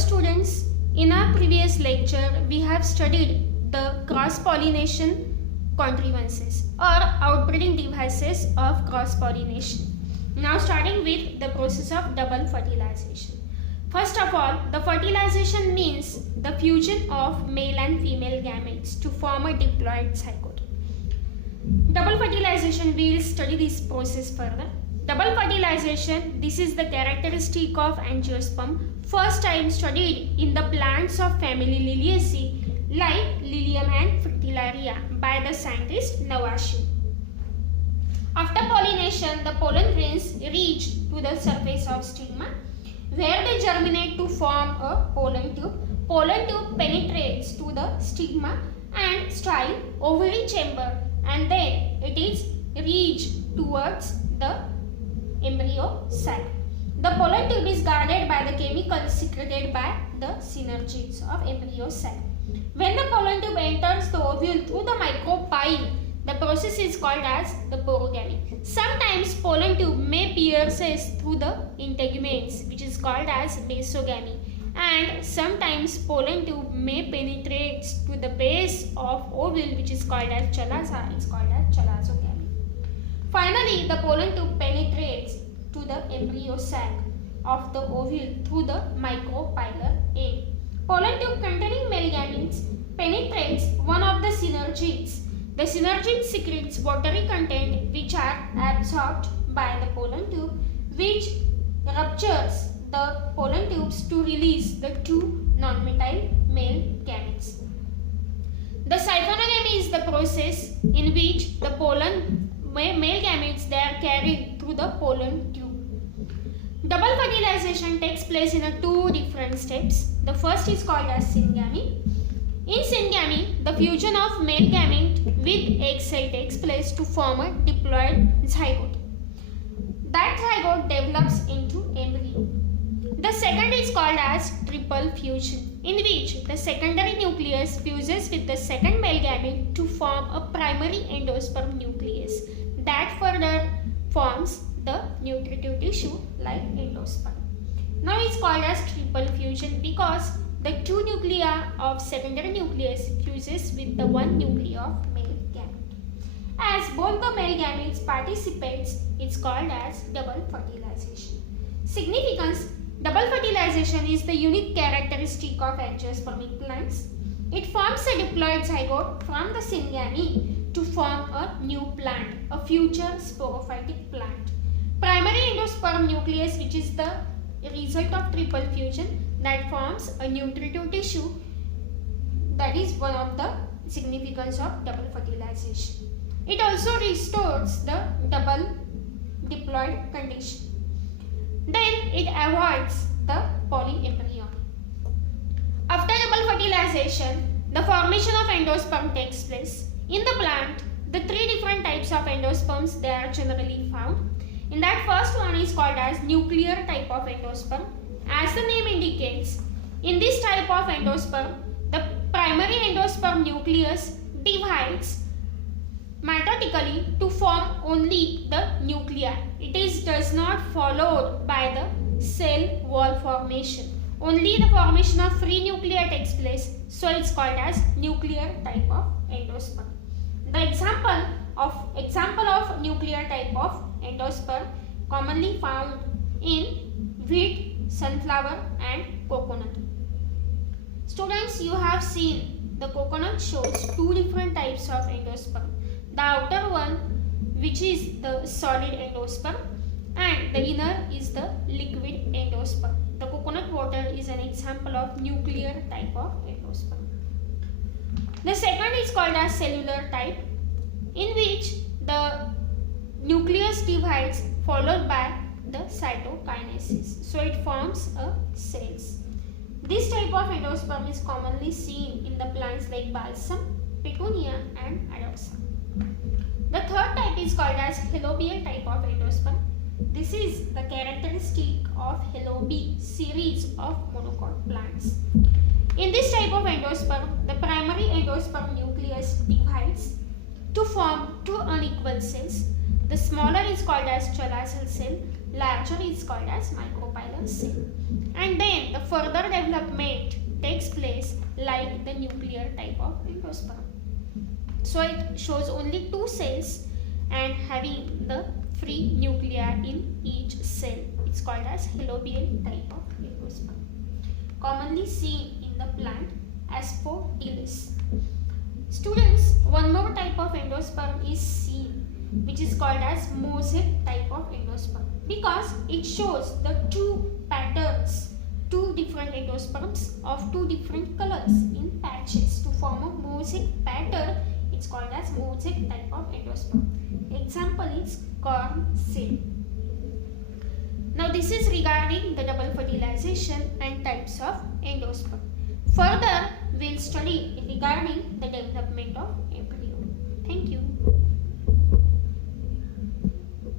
students, in our previous lecture we have studied the cross-pollination contrivances or outbreeding devices of cross-pollination. Now starting with the process of double fertilization. First of all, the fertilization means the fusion of male and female gametes to form a diploid zygote. Double fertilization, we will study this process further. Double fertilization, this is the characteristic of angiosperm, first time studied in the plants of family Liliaceae like Lilium and Fritillaria by the scientist Navashi. After pollination, the pollen grains reach to the surface of stigma where they germinate to form a pollen tube. Pollen tube penetrates to the stigma and style ovary chamber, and then it is reached towards the embryo sac. The pollen tube is guarded by the chemicals secreted by the synergids of embryo sac. When the pollen tube enters the ovule through the micropyle, the process is called as the porogamy. Sometimes pollen tube may pierces through the integuments, which is called as basogamy, and sometimes pollen tube may penetrate to the base of ovule, which is called as chalaza. It's called as chalazogamy. Finally, the pollen tube penetrates to the embryo sac of the ovule through the micropylar end. Pollen tube containing male gametes penetrates one of the synergids. The synergid secretes watery content which are absorbed by the pollen tube, which ruptures the pollen tubes to release the two non-methyl male gametes. The siphonogamy is the process in which the pollen male gametes they are carried through the pollen tube. Double fertilization takes place in two different steps. The first is called as syngamy. In syngamy, the fusion of male gamete with egg cell takes place to form a diploid zygote. That zygote develops into embryo. The second is called as triple fusion, in which the secondary nucleus fuses with the second male gamete to form a primary endosperm nucleus that further forms the nutritive tissue like endosperm. Now it's called as triple fusion because the two nuclei of secondary nucleus fuses with the one nucleus of male gamete. As both the male gametes participates, it's called as double fertilization. Significance: double fertilization is the unique characteristic of angiospermic plants. It forms a diploid zygote from the syngamy to form a new plant, a future sporophytic plant. Primary endosperm nucleus, which is the result of triple fusion, that forms a nutritive tissue. That is one of the significance of double fertilization. It also restores the double diploid condition. Then it avoids the polyembryon. After double fertilization, the formation of endosperm takes place. In the plant, the three different types of endosperms they are generally found. In that, first one is called as nuclear type of endosperm. As the name indicates, in this type of endosperm, the primary endosperm nucleus divides mitotically to form only the nuclei. It does not followed by the cell wall formation. Only the formation of free nuclei takes place, so it's called as nuclear type of endosperm. The example of nuclear type of endosperm commonly found in wheat, sunflower and coconut. Students, you have seen the coconut shows two different types of endosperm. The outer one, which is the solid endosperm, and the inner is the liquid endosperm. The coconut water is an example of nuclear type of endosperm. The second is called as cellular type, in which the nucleus divides followed by the cytokinesis, so it forms a cells. This type of endosperm is commonly seen in the plants like balsam, petunia and adoxa. The third type is called as halobial type of endosperm. This is the characteristic of halobi series of monocot plants. In this type of endosperm, the primary endosperm nucleus divides to form two unequal cells. The smaller is called as chalazal cell, larger is called as micropylar a cell. And then the further development takes place like the nuclear type of endosperm. So it shows only 2 cells and having the free nuclei in each cell. It's called as halobial type of endosperm. Commonly seen in the plant Asphodelus. Students, one more type of endosperm is seen, which is called as mosaic type of endosperm, because it shows the 2 patterns, 2 different endosperms of 2 different colors in patches to form a mosaic pattern. It's called as mosaic type of endosperm. Example is corn cell. Now this is regarding the double fertilization and types of endosperm. Further, we'll study regarding the development of embryo. Thank you.